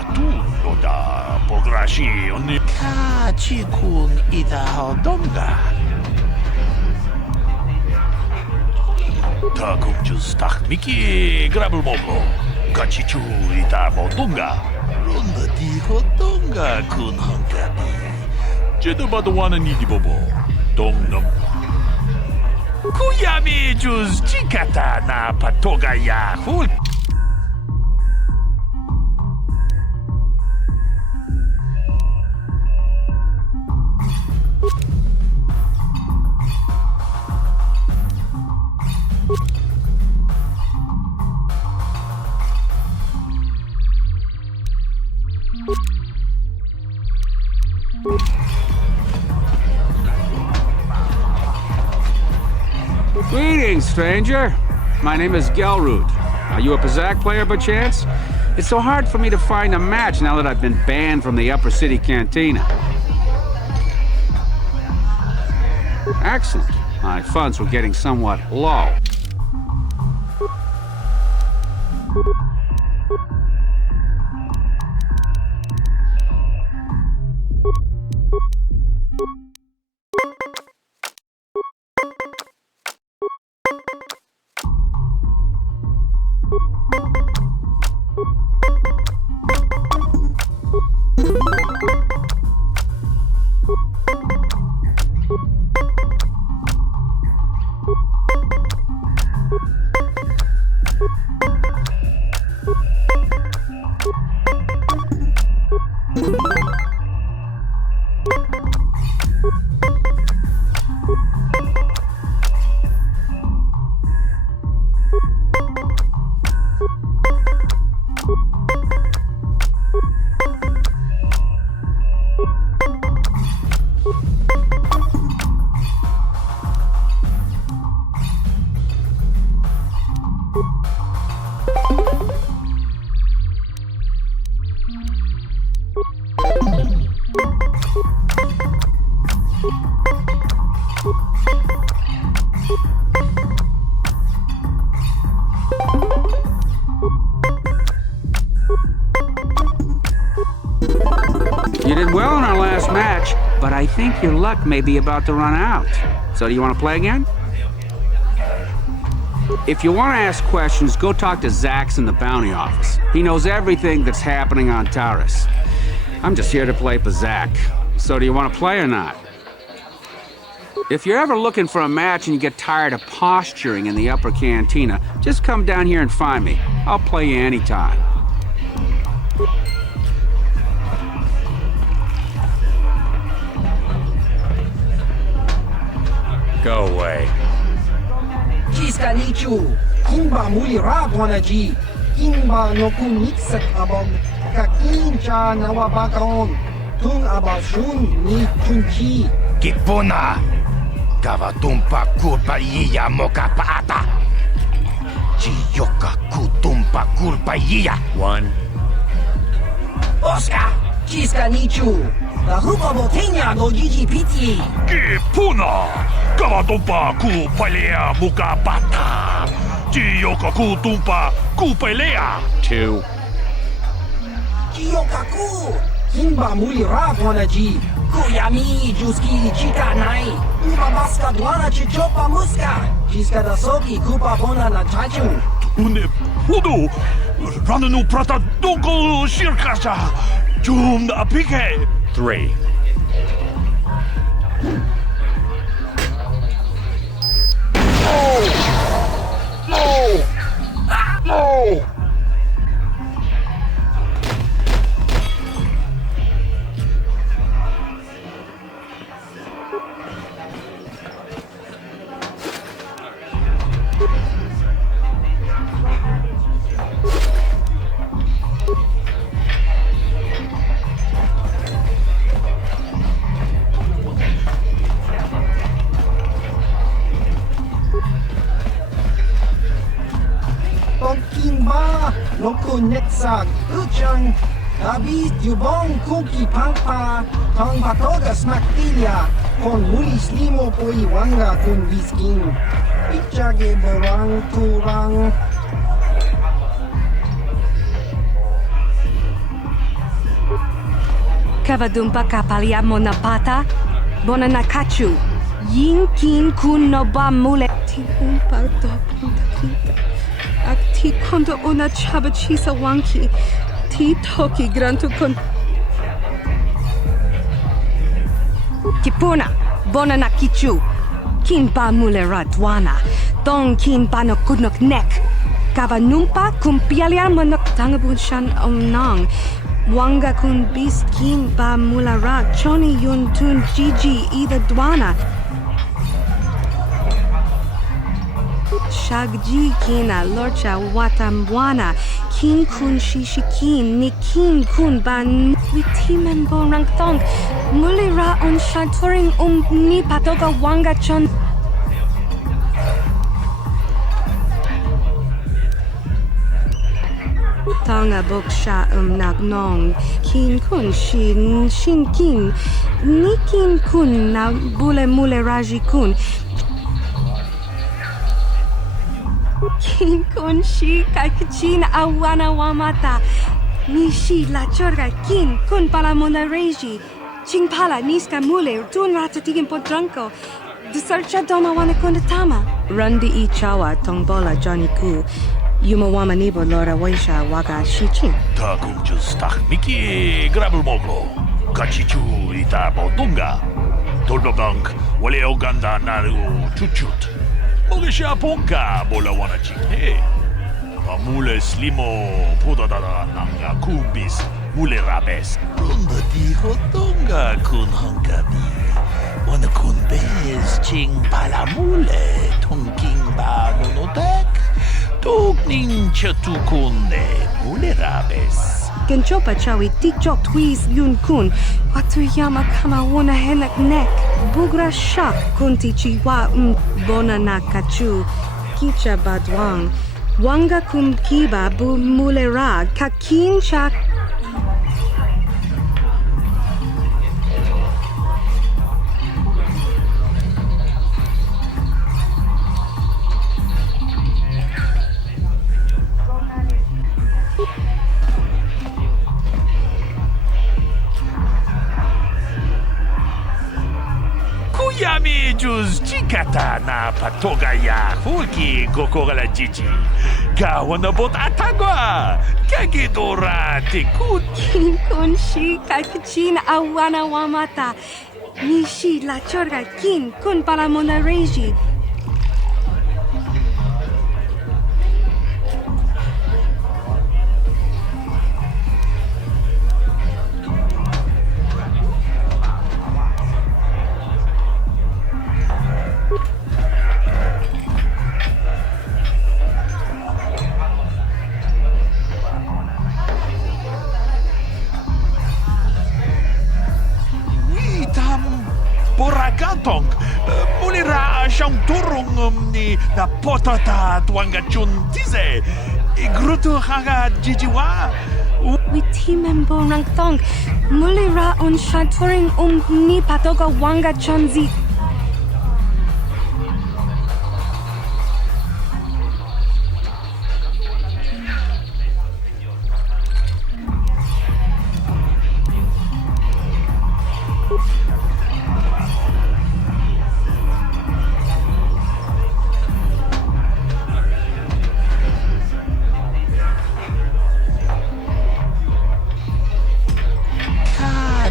Patulo da progression Kachikun ita hodonga. Takum justak miki grabel mogo. Kachichu ita modonga. Runda di hodonga kun hongabi. Jeda badawana ni di bobo. Dongnam. Kuyami juz chikata na patoga ya hul. Greetings, stranger. My name is Gelrod. Are you a Pazaak player by chance? It's so hard for me to find a match now that I've been banned from the Upper City Cantina. Excellent. My funds were getting somewhat low. You did well in our last match, but I think your luck may be about to run out. So do you want to play again? If you want to ask questions, go talk to Zax in the bounty office. He knows everything that's happening on TARIS. I'm just here to play Pazaak. So do you want to play or not? If you're ever looking for a match and you get tired of posturing in the upper cantina, just come down here and find me. I'll play you anytime. Go away. Chiska nichu, kimba muli ragwanaji, kimba no kunixet abog, kakincha nawabakron, tung abashun ni chunchi. Kipuna, kavatumpa kulpa iya moka paata. Chiyoka kutumpa kulpa iya. One. Oscar, chiska nichu, la hupa botenya no gigi piti. Kipuna! Kavatumpa kupalea mukapata. Chiyoka kutumpa kupalea. Two. Chiyokaku, kimba muli ragwanaji, kuyami juski chika nai, umabaska dwana chichopa muska, chiska da soki kupa bona na chachu. Une pudu rananu prata doko shirkasha. Jum na apike. Three. No! No! Kimba, Loku Netsak, Uchang, Abis Dubong Kuki Pangpa, Tong Patoga Smaktilia, Kon Mulis Limo Poi Wanga Kun Viskin, Ichage Borang Turang. Kavadumpa kapalia monapata, bonanakachu, yin kin kun no ba mule. Ti umpa do punta kita. Akti kondo ona chabachisa wanki. Ti toki grantu kon. Kipuna, bonanakichu, kin ba mule radwana, dong kin ba no kudnok nek. Kavanumpa kumpialia monok tangabun shan omnang. Wanga kun bis kin ba mulara choni yun tun gigi ida dwana. Shagji kina lorcha watamwana kin kun shishikin ni kin kun ban witimen bon rangtong mulira on shaturing ni patoga wanga chon. Tanga boksha nagnong kin kun shin kin ni kin kun na bule mule raji kun kin kun shi kakichin awana wamata ni shi la chorga kin kun pala mona reji ching pala niska mule tun ratatigin podranko desarcha doma wana kundatama rundi I chawa tongbola Johnny Ku Yumawama nibo lora waisha waga shichin. Takum just miki grabul moglo. Kachichu ita bodunga. Tolbabank wale oganda naru chuchut. Mogesha ponka bola wana chikne. Mule slimo podadada nanga kubis mule rabes. Runda di hotonga kun hankabi. Wana kun bez ching pala mule tonking ba monotek. Tukning chatukune mulerabes. Genchopa chawi tikchok twiz yun kun. Watuyama kama wona henak nek. Bugra shak kunti chiwa bona na kachu. Kicha badwang. Wanga kum kiba bu mulera kakin chak. Yami juz chikata na patoga ya hulki gokora la jiji. Kawana bot atagwa. Kagidora tekut. Kin kun shi kakichin awana wamata. Nishi la chorga kin kun pala mona reji. Boragantong, mulira siyang turong ni na potata tuangachun tize. Igruto haga jijiwa. Witimembo rangtong. Mulira on shaturing ni patoga wanga chonzi.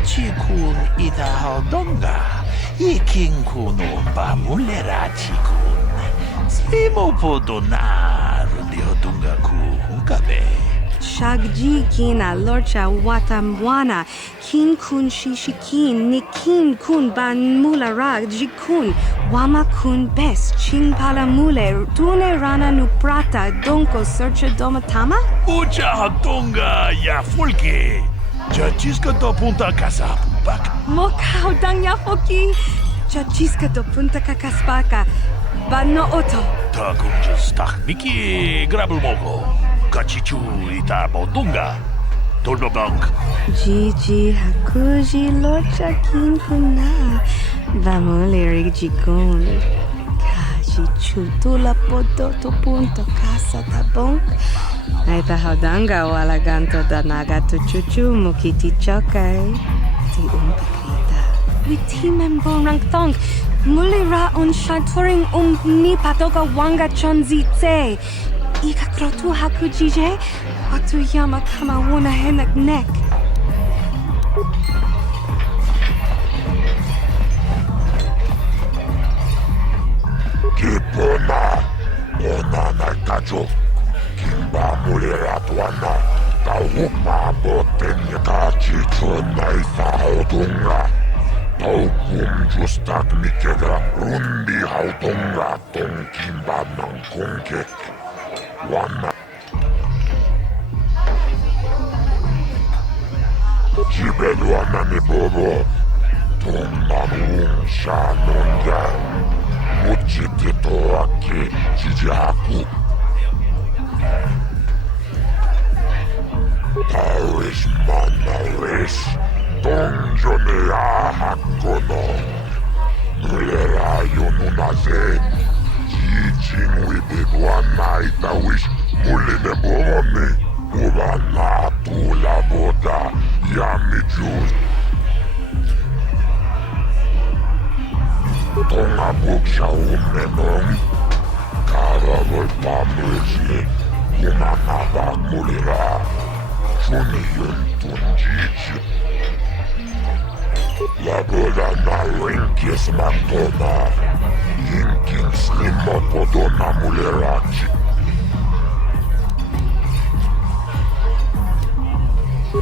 Chikun ita Holdan iking kuno ba mulera chikun. Slimo podonar di Hodunga ku hunkabe. Shagji kina lorcha watamwana kin kun shishikin ni kin kun ban mulara jikun wama kun bes ching pala mule tune rana nuprata donko searcha domatama. Ucha Hodunga ya fulke. Chachiska do punta casa pupak. Mokau dang yafoki. Chachiska do punta kakaspaka. Bano oto. Takum just miki grabul moglo. Kachichu ita bodunga. Tolbabank. Gigi hakuji lorcha kin kuna. Vamole jikun. Kaji chutula podo to punto casa tabonk. Aita Hodanga wala ganto da nagato chuchu mukiti chokai. si umpakrita. Witimen borang thong. Mulira on shanturing ni patoka wanga chonzitse. Ika krotu hakujije. Watu yama kama wuna henak nek. Kipona, ona na kajo. Kimba mulira tuana. Tauhuma botenya kachicho na ifahodunga. Taukum justak mikega rundi hautonga tong kimba ng kongkek. Wana. Jibeluana ni bobo. Tong nanung siya nungyan. Muchitito aki jijaku. TARIS manaris. Tongjone ahakono. Mulera yonunaze. Jijing wibigwana itawish. Muline bomoni. Ubana tula boda. Yami juz. Tonga buksha umenong. Karavol pamuzli. Umanabak mulera. Juni yun tunjiji. Laboda na rinkis matona. Yinking slimo podona mulerachi.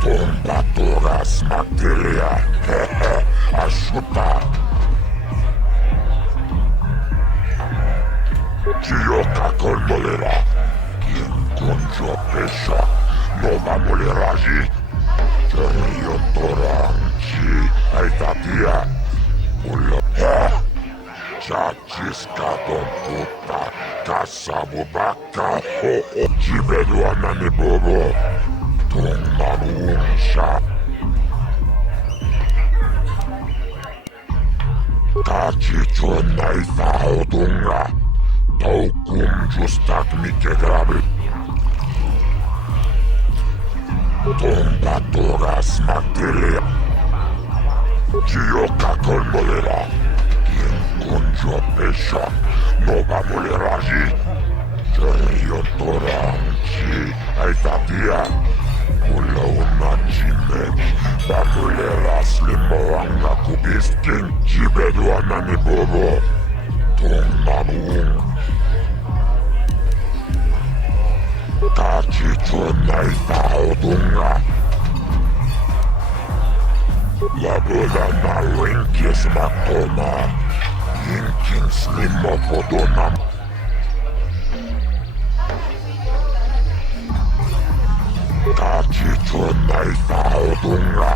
Tomba toras materia. Hehe, ashuta. Chiyoka con molera. Quien conjo pesha. Nova muleraji. Janiyo toranchi. Aitatia. Ulo. Chachiska don puta. Kasabubaka. Jibeluana ni bobo. Tong manungsha. Kachicho na ifahodunga. Taukum justak mikegrabi. Tomba toras materia. Chiyoka con molera. Quien conjo pesha. Nova muleraji. Janiyo toranchi. Aitatia. Ula una jimek. Bamulera slimoanga kubisking. Jibeduana ni bobo. Tong nanung. Kachicho na ifahodunga. Laboda na rinkis matona. Yinking slimo podona. Kachicho na ifahodunga.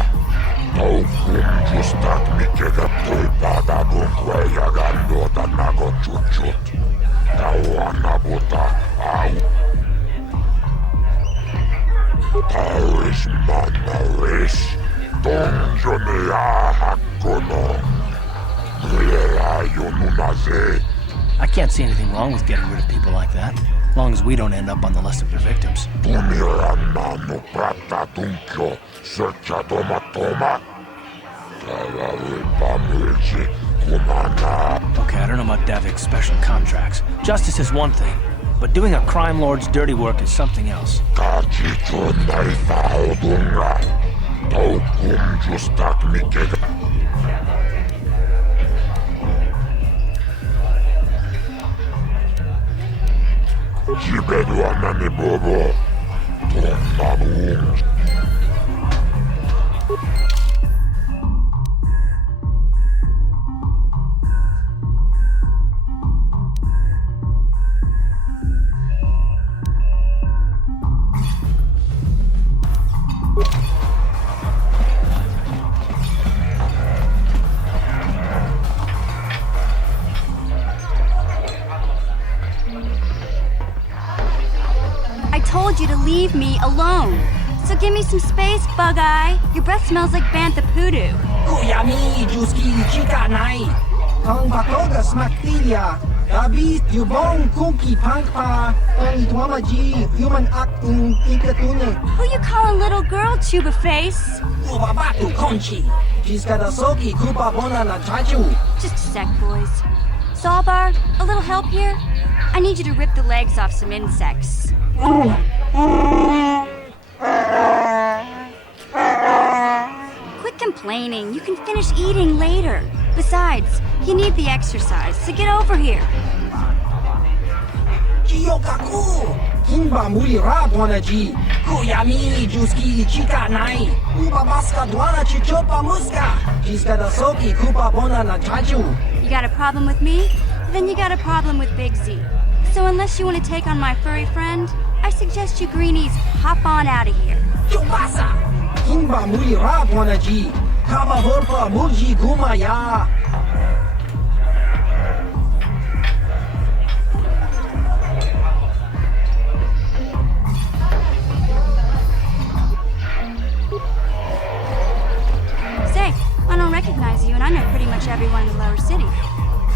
Taukum justak mikega tulpada bunkweya gandota nago chuchut. Tawana buta au. TARIS manaris. Tongjone ahakono. Mulera yonunaze. I can't see anything wrong with getting rid of people like that, as long as we don't end up on the list of their victims. Tumirana no prata tunkyo. Searcha toma toma. Karawi pamulji kumana. Okay, I don't know about Davik's special contracts. Justice is one thing, but doing a crime lord's dirty work is something else. Kachicho na ifahodunga. Taukum justak mikega. Jibeluana ni bobo. Tong nanung. Told you to leave me alone. So give me some space, Bug-Eye. Your breath smells like bantha poodoo. Kuyami, Juski, Chika Nai. Tong patogas Mactilia. Dabis yubong kuki pangpa ang itwamaji human act in ikatune. Who you calling little girl, Chuba Face? Ubabatu konchi. Jiskadasoki kupa bona na chaju. Just a sec, boys. Zaalbar, a little help here? I need you to rip the legs off some insects. Quit complaining. You can finish eating later. Besides, you need the exercise, so get over here. Jiyokaku! Kinba muli rabwanaji. Kuyami juski ichika nai. Ubabaska dwana chichopa muska. Jiskadasoki kupa bona na chaju. You got a problem with me? Then you got a problem with Big Z. So unless you want to take on my furry friend, I suggest you greenies hop on out of here. Chubasa! Kinba muli rabwanaji. Kaba horpa muji gumaya. Say, I don't recognize you, and I know pretty much everyone in the lower city.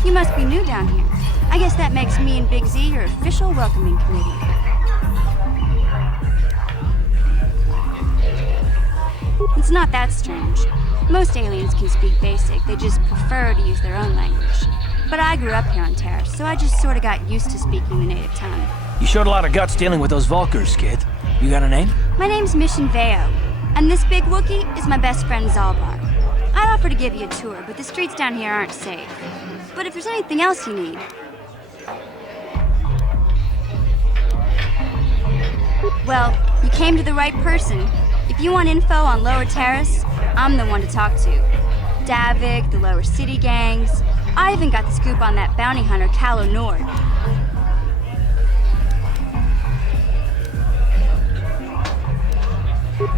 You must be new down here. I guess that makes me and Big Z your official welcoming committee. It's not that strange. Most aliens can speak basic, they just prefer to use their own language. But I grew up here on TARIS, so I just sort of got used to speaking the native tongue. You showed a lot of guts dealing with those Vulkars, kid. You got a name? My name's Mission Veo, and this big Wookiee is my best friend Zaalbar. I'd offer to give you a tour, but the streets down here aren't safe. But if there's anything else you need... Well, you came to the right person. If you want info on Lower TARIS, I'm the one to talk to. Davik, the Lower City gangs. I even got the scoop on that bounty hunter, Calo Nord.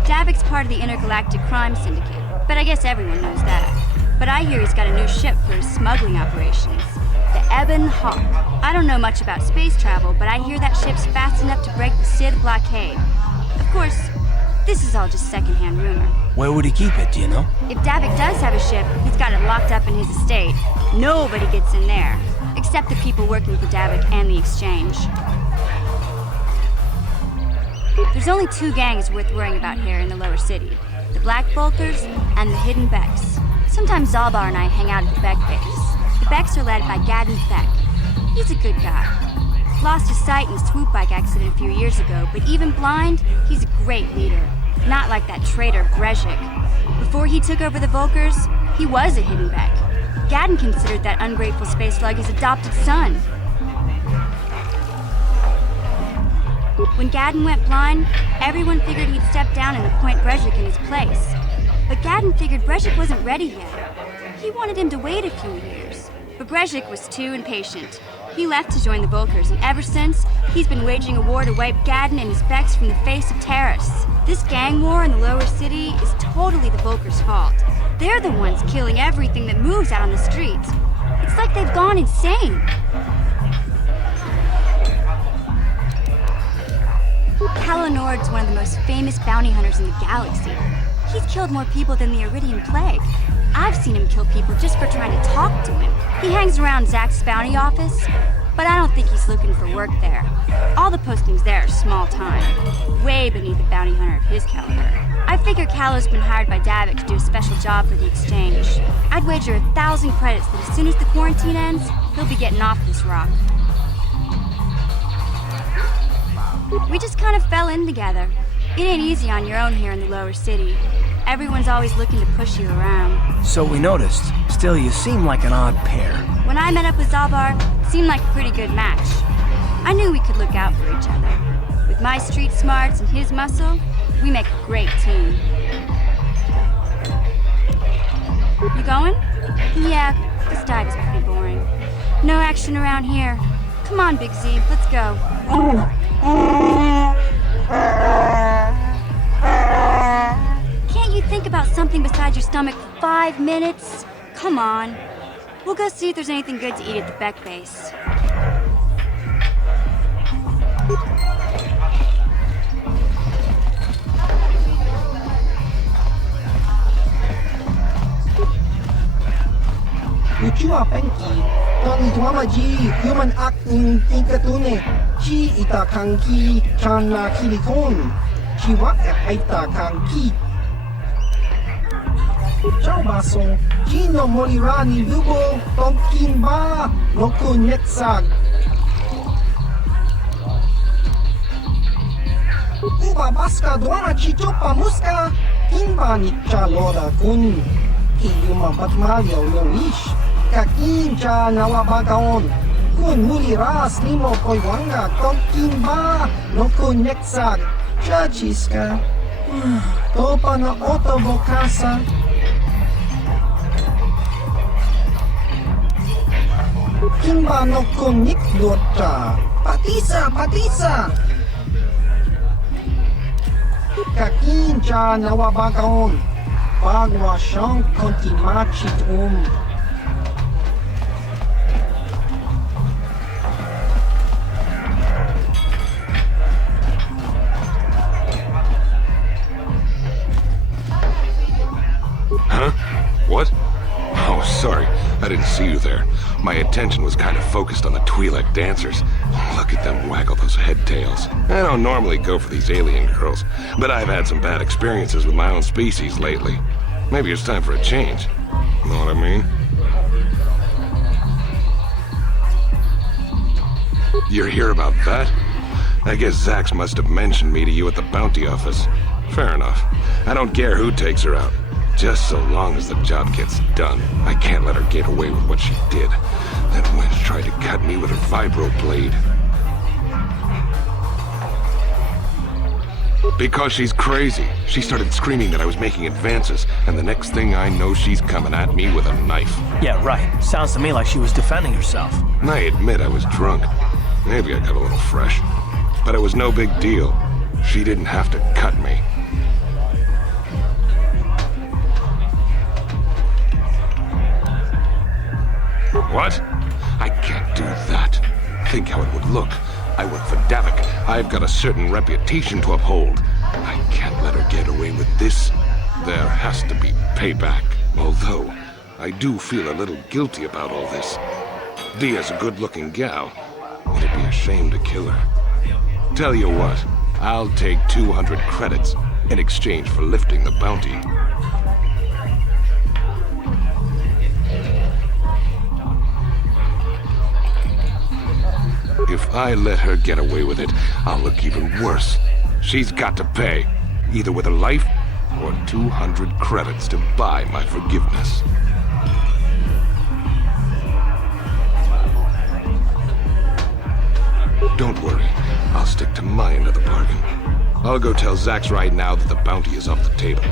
Davik's part of the intergalactic crime syndicate, but I guess everyone knows that. But I hear he's got a new ship for his smuggling operations. The Ebon Hawk. I don't know much about space travel, but I hear that ship's fast enough to break the Sith blockade. Of course, this is all just secondhand rumor. Where would he keep it, do you know? If Davik does have a ship, he's got it locked up in his estate. Nobody gets in there, except the people working for Davik and the exchange. There's only two gangs worth worrying about here in the lower city. The Black Vulkars and the Hidden Becks. Sometimes Zaalbar and I hang out at the Beck base. The Becks are led by Gadden Beck. He's a good guy. Lost his sight in a swoop bike accident a few years ago, but even blind, he's a great leader. Not like that traitor Brezhik. Before he took over the Vulkars, he was a Hidden Beck. Gadden considered that ungrateful space slug his adopted son. When Gadden went blind, everyone figured he'd step down and appoint Brezhik in his place. But Gadden figured Brezhik wasn't ready yet. He wanted him to wait a few years. But Brezhik was too impatient. He left to join the Vulkars, and ever since, he's been waging a war to wipe Gadden and his Becks from the face of TARIS. This gang war in the lower city is totally the Vulkars' fault. They're the ones killing everything that moves out on the streets. It's like they've gone insane. Calo Nord's one of the most famous bounty hunters in the galaxy. He's killed more people than the Iridian Plague. I've seen him kill people just for trying to talk to him. He hangs around Zach's bounty office, but I don't think he's looking for work there. All the postings there are small time, way beneath a bounty hunter of his caliber. I figure Calo's been hired by Davik to do a special job for the exchange. I'd wager 1,000 credits that as soon as the quarantine ends, he'll be getting off this rock. We just kind of fell in together. It ain't easy on your own here in the lower city. Everyone's always looking to push you around. So we noticed. Still, you seem like an odd pair. When I met up with Zaalbar, it seemed like a pretty good match. I knew we could look out for each other. With my street smarts and his muscle, we make a great team. You going? Yeah, this dive is pretty boring. No action around here. Come on, Big Z, let's go. Can't you think about something besides your stomach for 5 minutes? Come on. We'll go see if there's anything good to eat at the Beck base. Uchua Penki, Tony Tuamaji, human acting tinkatune. Chi ita kanki, chana kilikon. Chiwa aita kanki. Ciao baso, Gino Molirani Lugo, Tonkin Ba, Roku Netsag. Uba Baska Duana Chichopa Muska, Kimba Nicha Loda Kun. Kiyuma Batmalio Loish, Kakin Cha Nawabagaon. Kun Muliras Limo Koiwanga, Tonkin Ba, Roku Netsag. Chachiska. Topa na Otobokasa. Kimba no kunik dota. Patisa. Kakincha nawabagaon. Bagwa siyang kontimachit Huh? What? Oh, sorry. I didn't see you there. My attention was kind of focused on the Twi'lek dancers. Look at them waggle those head tails. I don't normally go for these alien girls, but I've had some bad experiences with my own species lately. Maybe it's time for a change. Know what I mean? You're here about that? I guess Zax must have mentioned me to you at the bounty office. Fair enough. I don't care who takes her out. Just so long as the job gets done. I can't let her get away with what she did. That wench tried to cut me with her vibro blade. Because she's crazy. She started screaming that I was making advances, and the next thing I know, she's coming at me with a knife. Yeah, right. Sounds to me like she was defending herself. I admit I was drunk. Maybe I got a little fresh. But it was no big deal. She didn't have to cut me. What? I can't do that. Think how it would look. I work for Davik. I've got a certain reputation to uphold. I can't let her get away with this. There has to be payback. Although, I do feel a little guilty about all this. Dia's a good-looking gal. It'd be a shame to kill her. Tell you what, I'll take 200 credits in exchange for lifting the bounty. If I let her get away with it, I'll look even worse. She's got to pay, either with her life or 200 credits to buy my forgiveness. Don't worry, I'll stick to my end of the bargain. I'll go tell Zax right now that the bounty is off the table.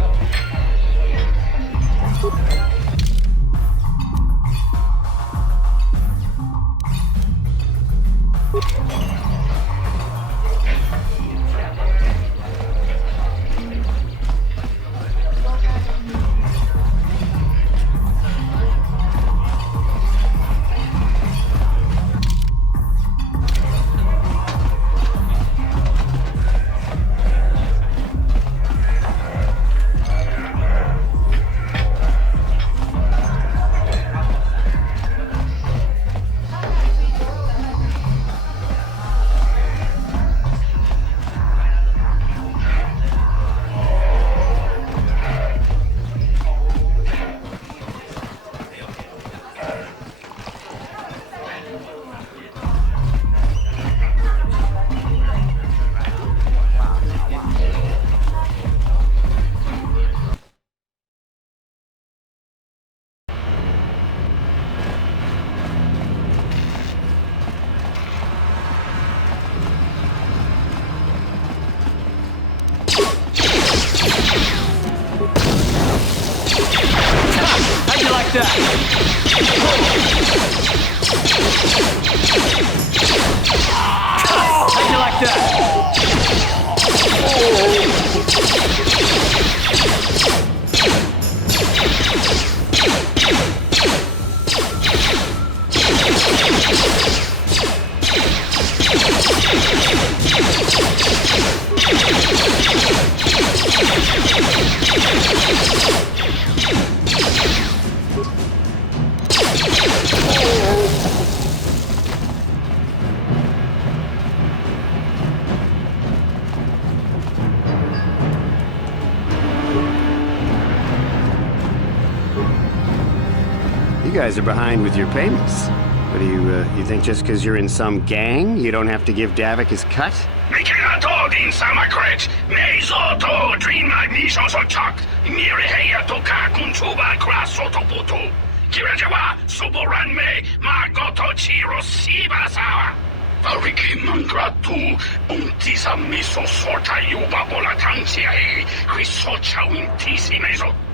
guys are behind with your payments. But do you think just because you're in some gang, you don't have to give Davik his cut?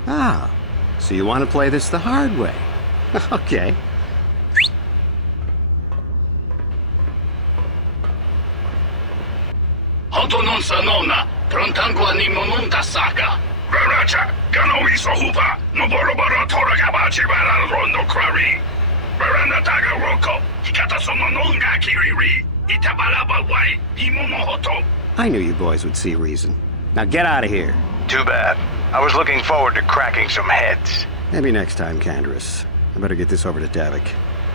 Ah, so you want to play this the hard way. Okay. I knew you boys would see reason. Now get out of here. Too bad. I was looking forward to cracking some heads. Maybe next time, Canderous. I better get this over to Davik.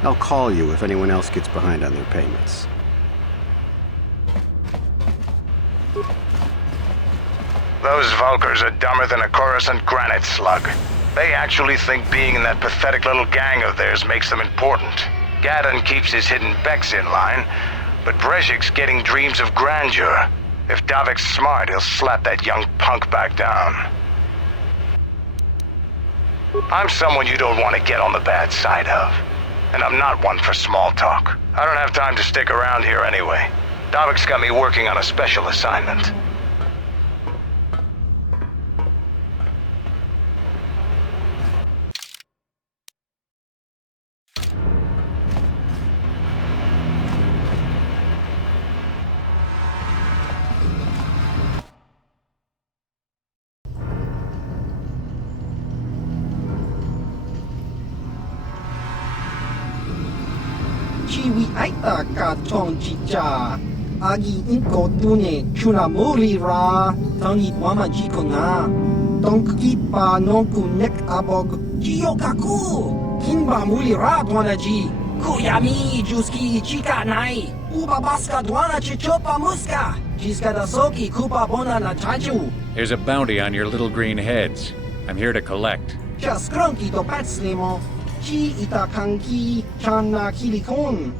I'll call you if anyone else gets behind on their payments. Those Vulkars are dumber than a Coruscant granite slug. They actually think being in that pathetic little gang of theirs makes them important. Gadon keeps his hidden Becks in line, but Brezhik's getting dreams of grandeur. If Davik's smart, he'll slap that young punk back down. I'm someone you don't want to get on the bad side of. And I'm not one for small talk. I don't have time to stick around here anyway. Davik's got me working on a special assignment. Chiwi aita ka tong chicha. Agi inko tune chuna muri ra. Tangit wama jiko na. Tonki pa nonku nek abog. Jiyokaku. Kinba muri ra dwana ji. Kuyami juski chika nai. Uba baska dwana chichopa muska. Jiska da soki kupa bona na chaju. There's a bounty on your little green heads. I'm here to collect. Just cronky to patslimo. Chi ita kanki chana kilikon.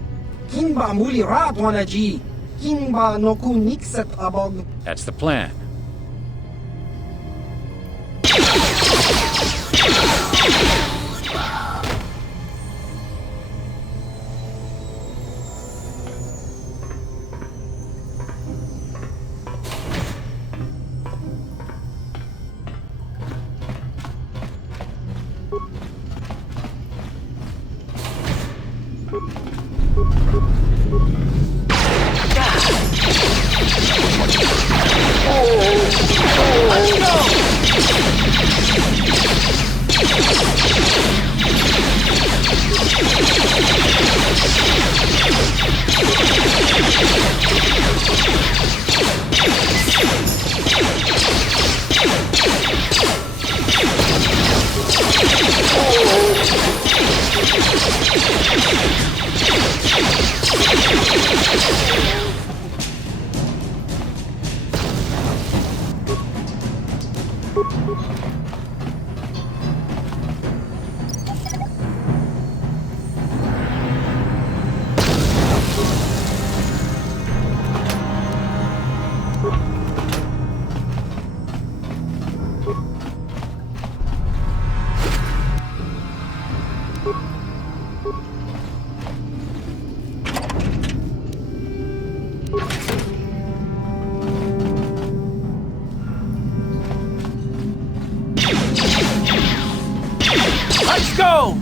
Kinba muli ra dwana ji. Kinba noku nikset abog. That's the plan. Let's go!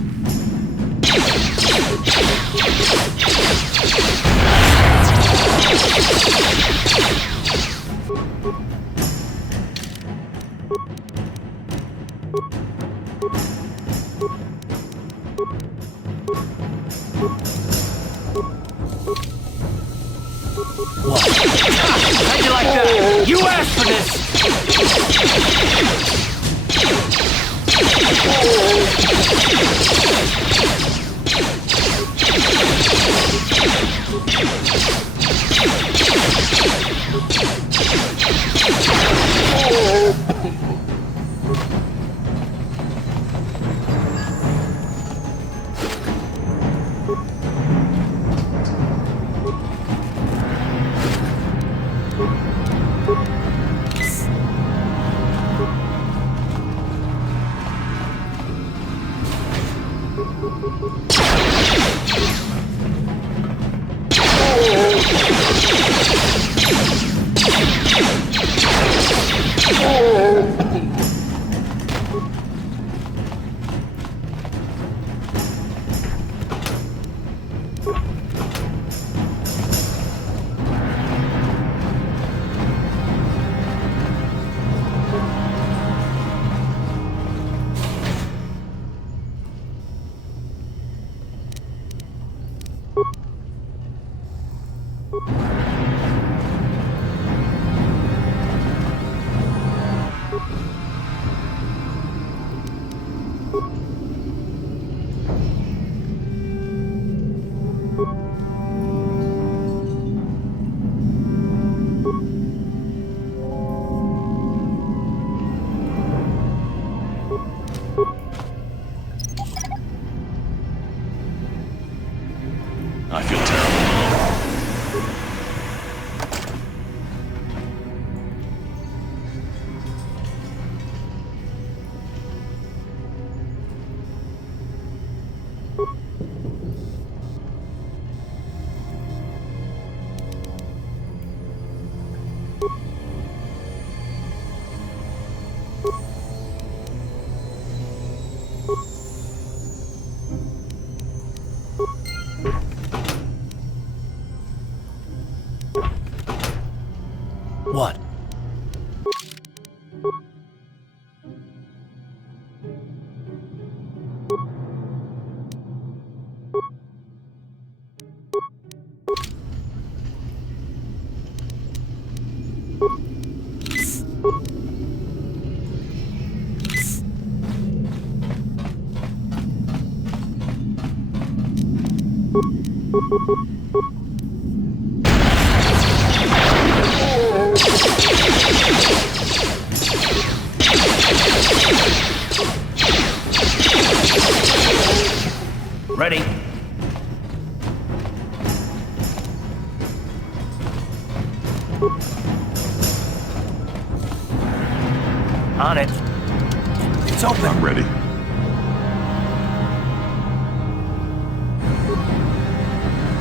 What? How'd you like that? You asked for this! I feel terrible. What? Ready. On it. It's open. I'm ready.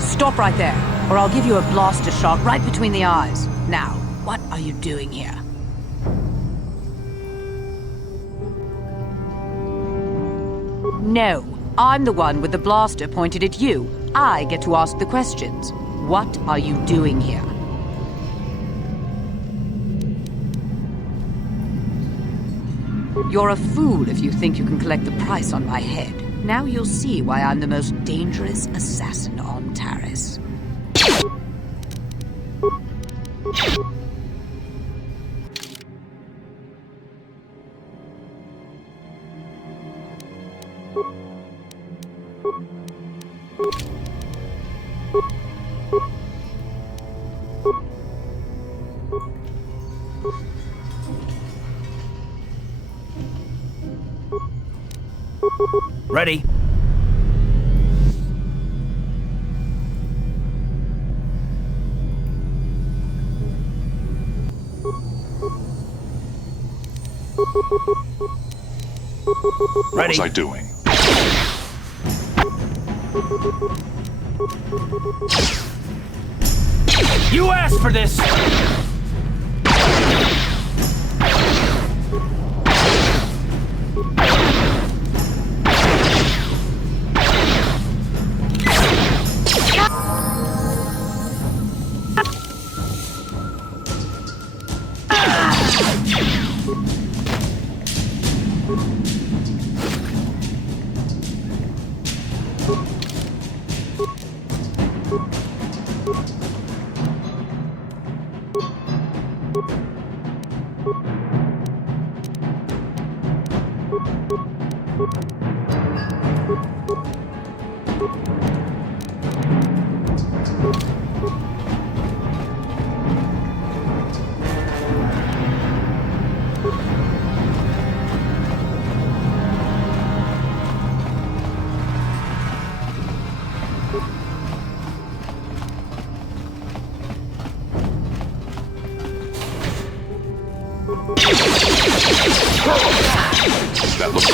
Stop right there, or I'll give you a blaster shot right between the eyes. Now, what are you doing here? No, I'm the one with the blaster pointed at you. I get to ask the questions. What are you doing here? You're a fool if you think you can collect the price on my head. Now you'll see why I'm the most dangerous assassin on TARIS. Ready. What was I doing? You asked for this! That looks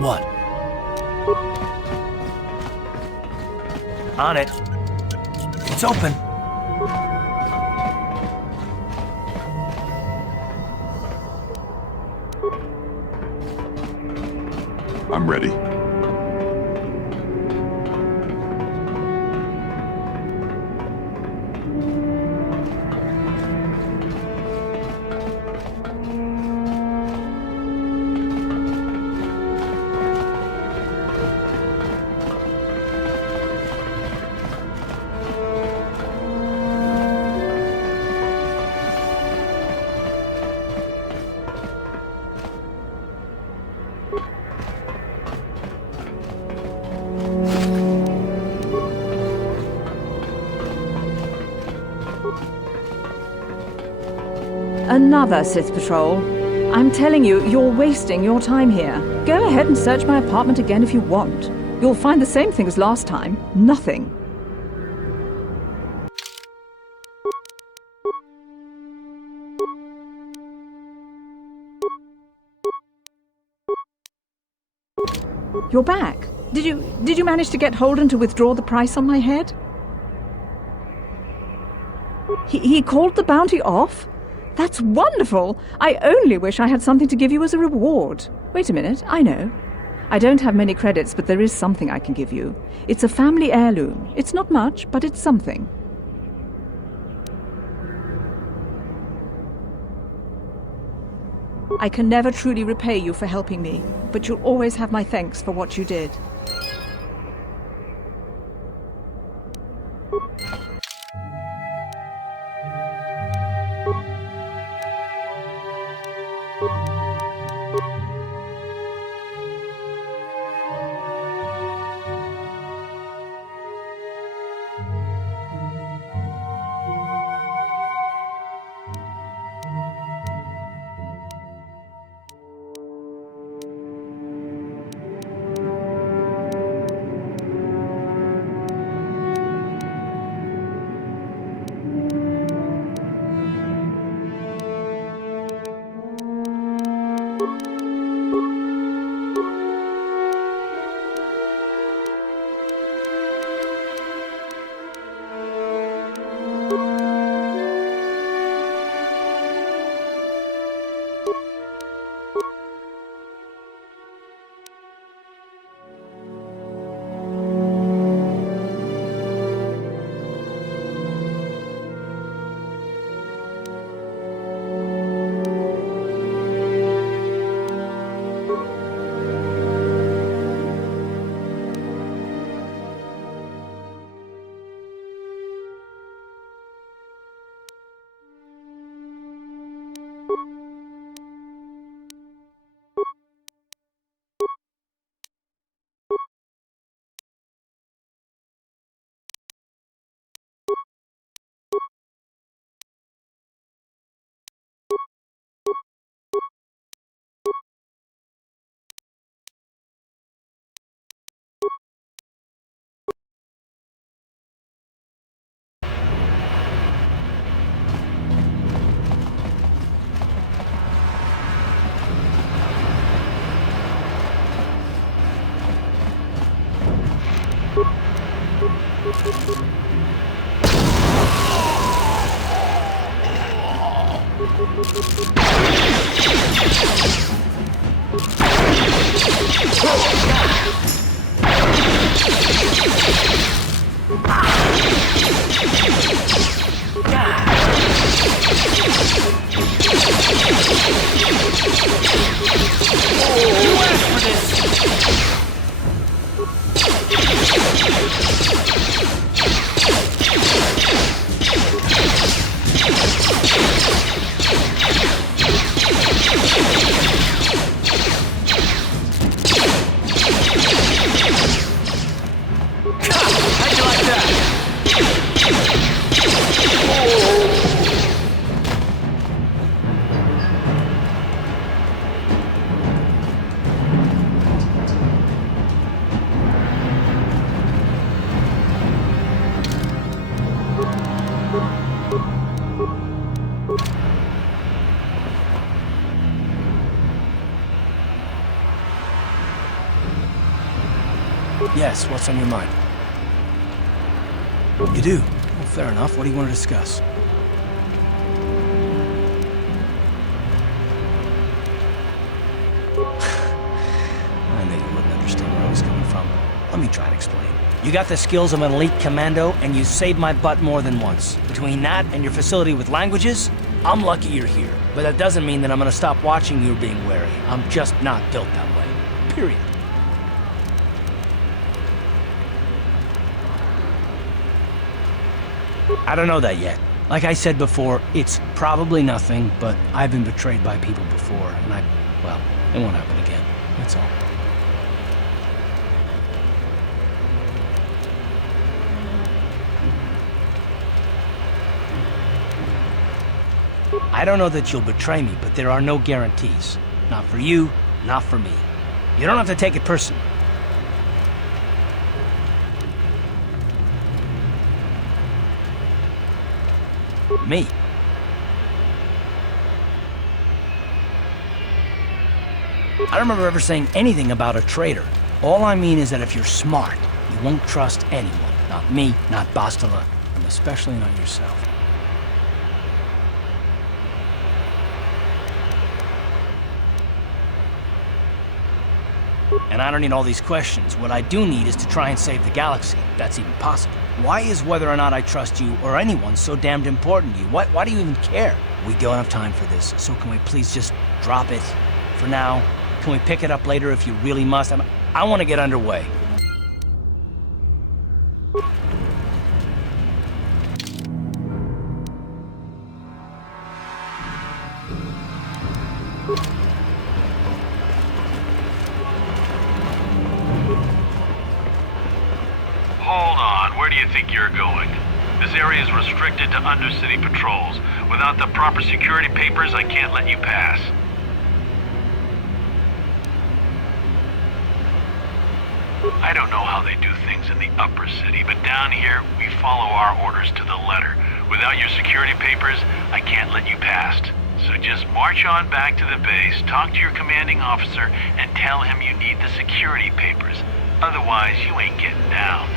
What? On it. It's open. I'm ready. Another Sith patrol. I'm telling you, you're wasting your time here. Go ahead and search my apartment again if you want. You'll find the same thing as last time. Nothing. You're back. Did you manage to get Holdan to withdraw the price on my head? He called the bounty off? That's wonderful! I only wish I had something to give you as a reward. Wait a minute, I know. I don't have many credits, but there is something I can give you. It's a family heirloom. It's not much, but it's something. I can never truly repay you for helping me, but you'll always have my thanks for what you did. Yes, what's on your mind? You do? Well, fair enough. What do you want to discuss? I knew you wouldn't understand where I was coming from. Let me try and explain. You got the skills of an elite commando, and you saved my butt more than once. Between that and your facility with languages, I'm lucky you're here. But that doesn't mean that I'm gonna stop watching you being wary. I'm just not built that way. Period. I don't know that yet. Like I said before, it's probably nothing, but I've been betrayed by people before, and well, it won't happen again. That's all. I don't know that you'll betray me, but there are no guarantees. Not for you, not for me. You don't have to take it personally. Me. I don't remember ever saying anything about a traitor. All I mean is that if you're smart, you won't trust anyone. Not me, not Bastila, and especially not yourself. And I don't need all these questions. What I do need is to try and save the galaxy, if that's even possible. Why is whether or not I trust you or anyone so damned important to you? Why do you even care? We don't have time for this, so can we please just drop it for now? Can we pick it up later if you really must? I want to get underway. Hold on, where do you think you're going? This area is restricted to undercity patrols. Without the proper security papers, I can't let you pass. I don't know how they do things in the upper city, but down here, we follow our orders to the letter. Without your security papers, I can't let you past. So just march on back to the base, talk to your commanding officer, and tell him you need the security papers. Otherwise, you ain't getting down.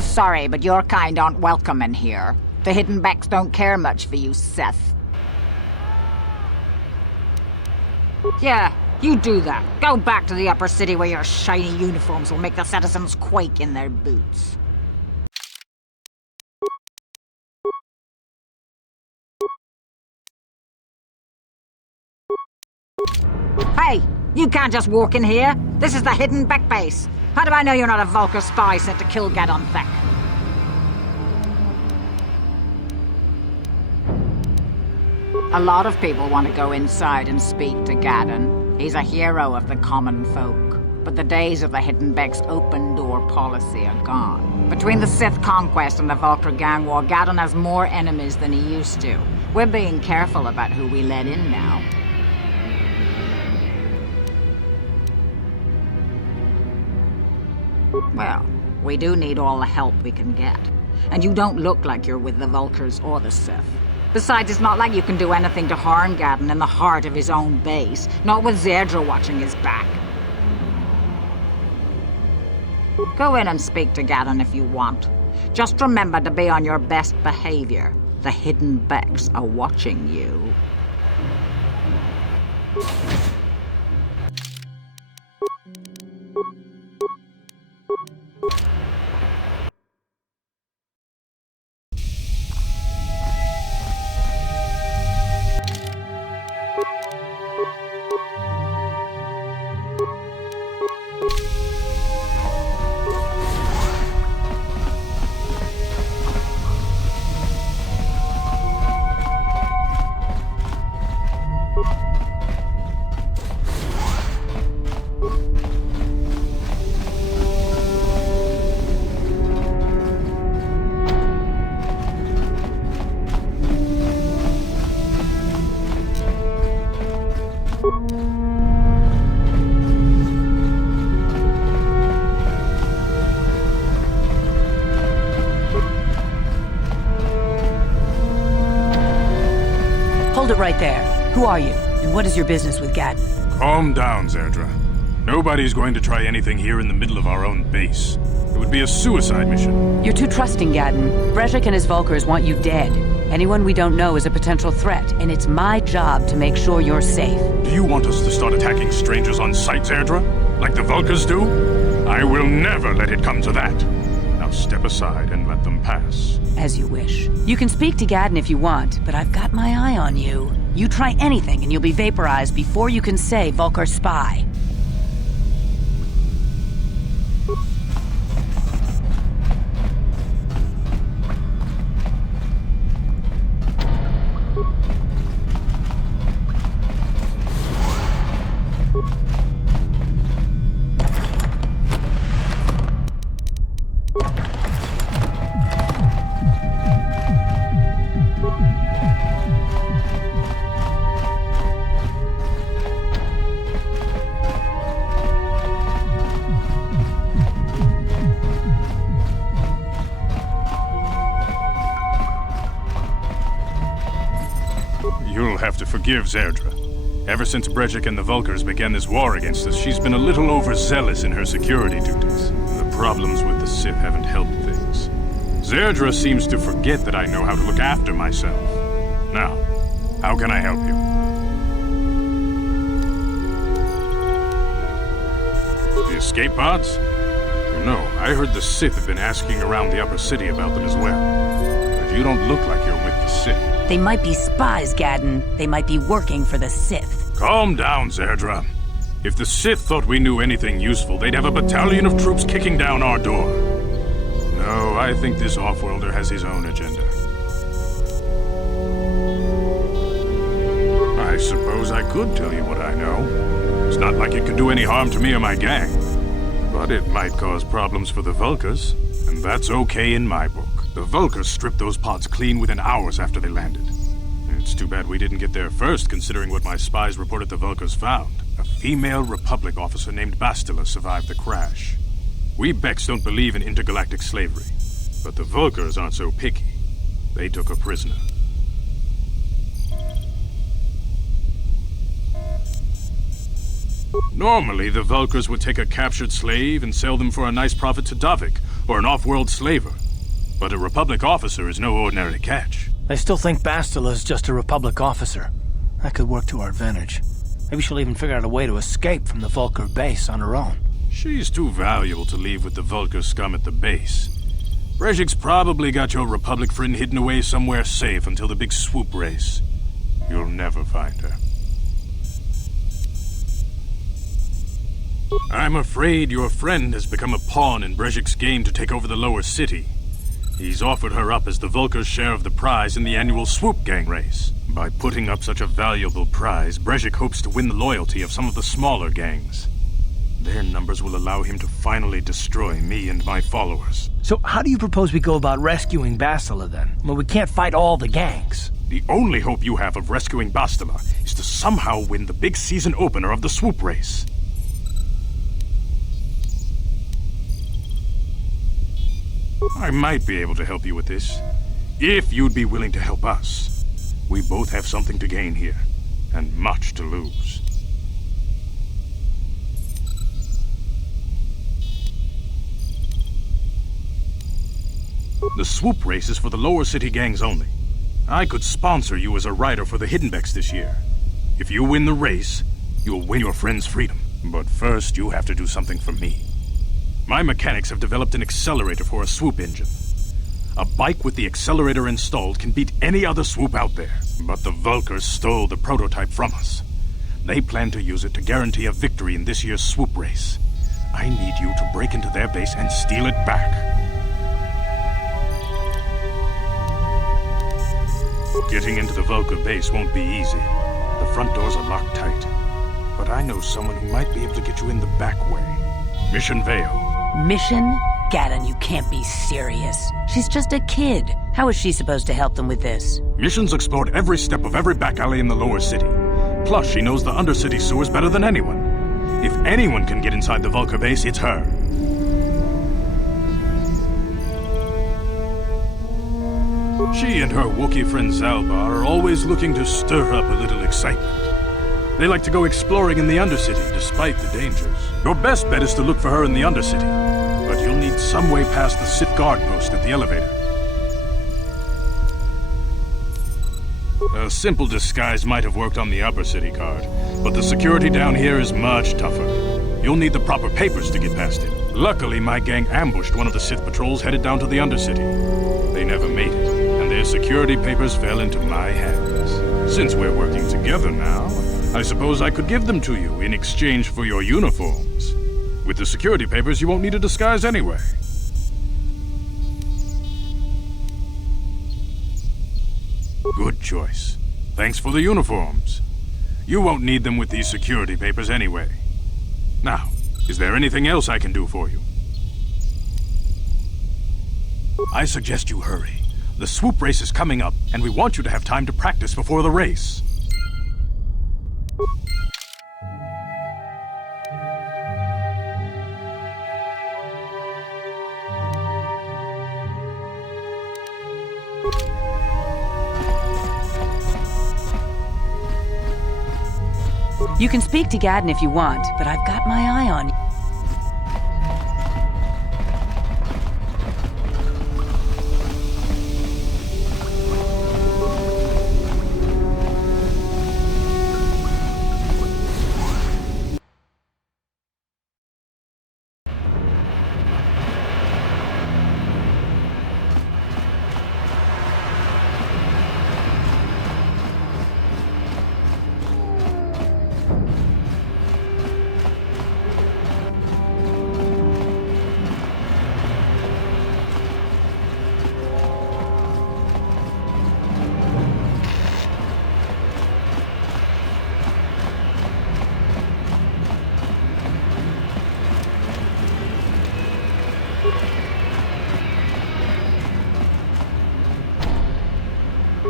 Sorry, but your kind aren't welcome in here. The hidden backs don't care much for you, Sith. Yeah, you do that. Go back to the upper city where your shiny uniforms will make the citizens quake in their boots. Hey, you can't just walk in here. This is the hidden back base. How do I know you're not a Vulkar spy sent to kill Gadon Thek? A lot of people want to go inside and speak to Gadon. He's a hero of the common folk. But the days of the Hidden Beck's open-door policy are gone. Between the Sith conquest and the Vulkar gang war, Gadon has more enemies than he used to. We're being careful about who we let in now. Well, we do need all the help we can get. And you don't look like you're with the Vulkars or the Sith. Besides, it's not like you can do anything to harm Gadon in the heart of his own base. Not with Zerdra watching his back. Go in and speak to Gadon if you want. Just remember to be on your best behavior. The Hidden Becks are watching you. Hold it right there. Who are you, and what is your business with Gadon? Calm down, Zerdra. Nobody's going to try anything here in the middle of our own base. It would be a suicide mission. You're too trusting, Gadon. Brezhik and his Vulkars want you dead. Anyone we don't know is a potential threat, and it's my job to make sure you're safe. Do you want us to start attacking strangers on sight, Zerdra? Like the Vulkars do? I will never let it come to that. Now step aside and let them pass. As you wish. You can speak to Gadon if you want, but I've got my eye on you. You try anything and you'll be vaporized before you can say Vulkar spy. Forgive Zerdra. Ever since Brezhik and the Vulkars began this war against us, she's been a little overzealous in her security duties. The problems with the Sith haven't helped things. Zerdra seems to forget that I know how to look after myself. Now, how can I help you? The escape pods? You know, I heard the Sith have been asking around the upper city about them as well. But you don't look like you're with the Sith. They might be spies, Gadon. They might be working for the Sith. Calm down, Zerdra. If the Sith thought we knew anything useful, they'd have a battalion of troops kicking down our door. No, I think this off-worlder has his own agenda. I suppose I could tell you what I know. It's not like it could do any harm to me or my gang. But it might cause problems for the Vulkars, and that's okay in my book. The Vulkars stripped those pods clean within hours after they landed. It's too bad we didn't get there first, considering what my spies reported the Vulkars found. A female Republic officer named Bastila survived the crash. We Becks don't believe in intergalactic slavery, but the Vulkars aren't so picky. They took a prisoner. Normally, the Vulkars would take a captured slave and sell them for a nice profit to Davik, or an off-world slaver. But a Republic officer is no ordinary catch. I still think Bastila's just a Republic officer. That could work to our advantage. Maybe she'll even figure out a way to escape from the Vulkar base on her own. She's too valuable to leave with the Vulkar scum at the base. Brezhik's probably got your Republic friend hidden away somewhere safe until the big swoop race. You'll never find her. I'm afraid your friend has become a pawn in Brezhik's game to take over the lower city. He's offered her up as the Vulkar's share of the prize in the annual swoop gang race. By putting up such a valuable prize, Brezhik hopes to win the loyalty of some of the smaller gangs. Their numbers will allow him to finally destroy me and my followers. So how do you propose we go about rescuing Bastila then? Well, we can't fight all the gangs. The only hope you have of rescuing Bastila is to somehow win the big season opener of the swoop race. I might be able to help you with this, if you'd be willing to help us. We both have something to gain here, and much to lose. The swoop race is for the lower city gangs only. I could sponsor you as a rider for the Hiddenbecks this year. If you win the race, you'll win your friend's freedom. But first, you have to do something for me. My mechanics have developed an accelerator for a swoop engine. A bike with the accelerator installed can beat any other swoop out there. But the Vulkars stole the prototype from us. They plan to use it to guarantee a victory in this year's swoop race. I need you to break into their base and steal it back. Getting into the Vulkar base won't be easy. The front doors are locked tight. But I know someone who might be able to get you in the back way. Mission Vale. Mission? Gaddon, you can't be serious. She's just a kid. How is she supposed to help them with this? Mission's explored every step of every back alley in the lower city. Plus, she knows the undercity sewers better than anyone. If anyone can get inside the Vulkar base, it's her. She and her Wookiee friend Zaalbar are always looking to stir up a little excitement. They like to go exploring in the Undercity, despite the dangers. Your best bet is to look for her in the Undercity, but you'll need some way past the Sith guard post at the elevator. A simple disguise might have worked on the Upper City guard, but the security down here is much tougher. You'll need the proper papers to get past it. Luckily, my gang ambushed one of the Sith patrols headed down to the Undercity. They never made it, and their security papers fell into my hands. Since we're working together now, I suppose I could give them to you in exchange for your uniforms. With the security papers, you won't need a disguise anyway. Good choice. Thanks for the uniforms. You won't need them with these security papers anyway. Now, is there anything else I can do for you? I suggest you hurry. The swoop race is coming up, and we want you to have time to practice before the race. You can speak to Gaddon if you want, but I've got my eye on you.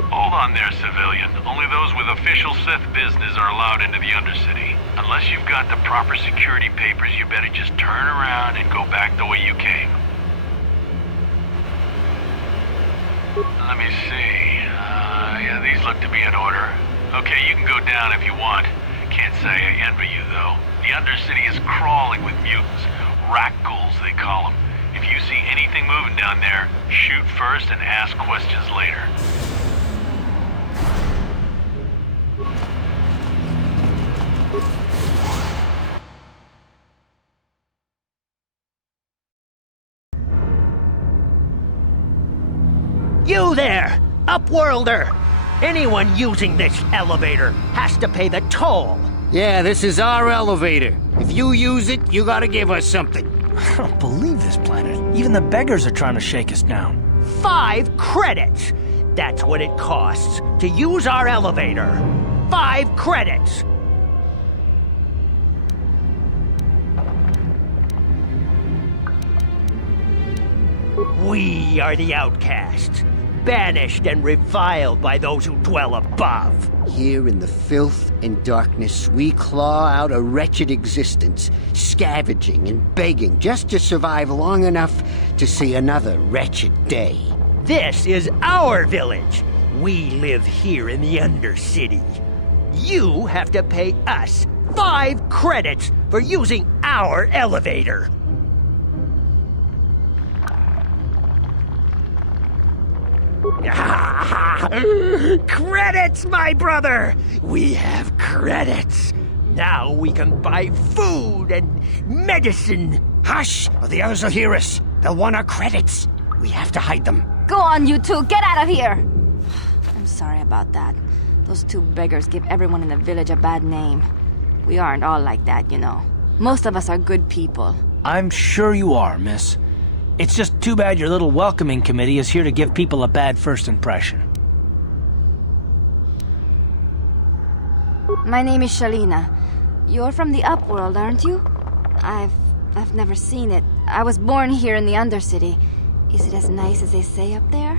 Hold on there, civilian. Only those with official Sith business are allowed into the Undercity. Unless you've got the proper security papers, you better just turn around and go back the way you came. Let me see. Yeah, these look to be in order. Okay, you can go down if you want. Can't say I envy you, though. The Undercity is crawling with mutants. Rat ghouls, they call them. If you see anything moving down there, shoot first and ask questions later. You there, Upworlder! Anyone using this elevator has to pay the toll. Yeah, this is our elevator. If you use it, you gotta give us something. I don't believe this planet. Even the beggars are trying to shake us down. 5 credits! That's what it costs to use our elevator. 5 credits! We are the outcasts, banished and reviled by those who dwell above. Here in the filth and darkness, we claw out a wretched existence, scavenging and begging just to survive long enough to see another wretched day. This is our village. We live here in the Undercity. You have to pay us 5 credits for using our elevator. Credits, my brother! We have credits. Now we can buy food and medicine. Hush, or the others will hear us. They'll want our credits. We have to hide them. Go on, you two. Get out of here. I'm sorry about that. Those 2 beggars give everyone in the village a bad name. We aren't all like that, you know. Most of us are good people. I'm sure you are, miss. It's just too bad your little welcoming committee is here to give people a bad first impression. My name is Shalina. You're from the Upworld, aren't you? I've never seen it. I was born here in the Undercity. Is it as nice as they say up there?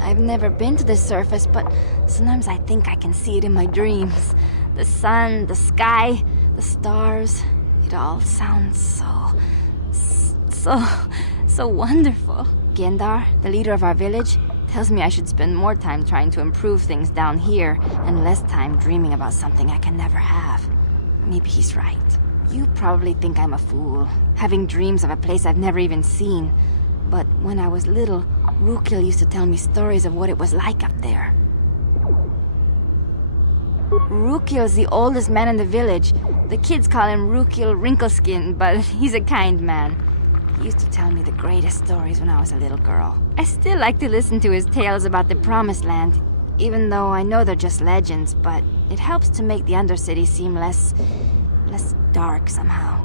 I've never been to the surface, but sometimes I think I can see it in my dreams. The sun, the sky, the stars. It all sounds so wonderful. Gendar, the leader of our village, tells me I should spend more time trying to improve things down here and less time dreaming about something I can never have. Maybe he's right. You probably think I'm a fool, having dreams of a place I've never even seen. But when I was little, Rukil used to tell me stories of what it was like up there. Rukil's the oldest man in the village. The kids call him Rukil Wrinkleskin, but he's a kind man. He used to tell me the greatest stories when I was a little girl. I still like to listen to his tales about the Promised Land, even though I know they're just legends, but it helps to make the Undercity seem less dark somehow.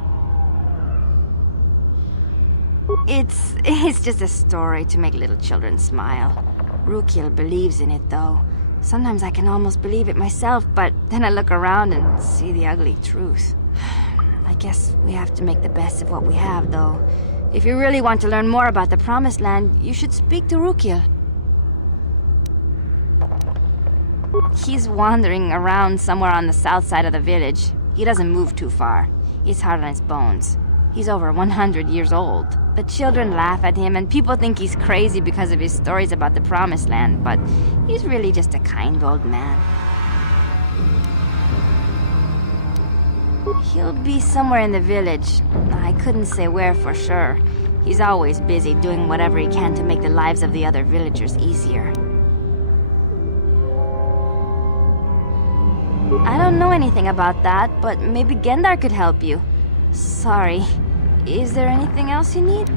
It's just a story to make little children smile. Rukil believes in it, though. Sometimes I can almost believe it myself, but then I look around and see the ugly truth. I guess we have to make the best of what we have, though. If you really want to learn more about the Promised Land, you should speak to Rukil. He's wandering around somewhere on the south side of the village. He doesn't move too far. He's hard on his bones. He's over 100 years old. The children laugh at him, and people think he's crazy because of his stories about the Promised Land, but he's really just a kind old man. He'll be somewhere in the village. I couldn't say where for sure. He's always busy doing whatever he can to make the lives of the other villagers easier. I don't know anything about that, but maybe Gendar could help you. Sorry. Is there anything else you need?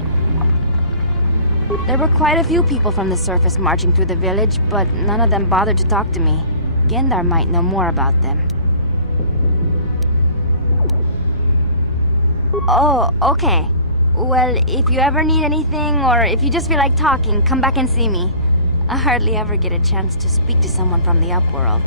There were quite a few people from the surface marching through the village, but none of them bothered to talk to me. Gendar might know more about them. Oh, okay. Well, if you ever need anything, or if you just feel like talking, come back and see me. I hardly ever get a chance to speak to someone from the Upworld.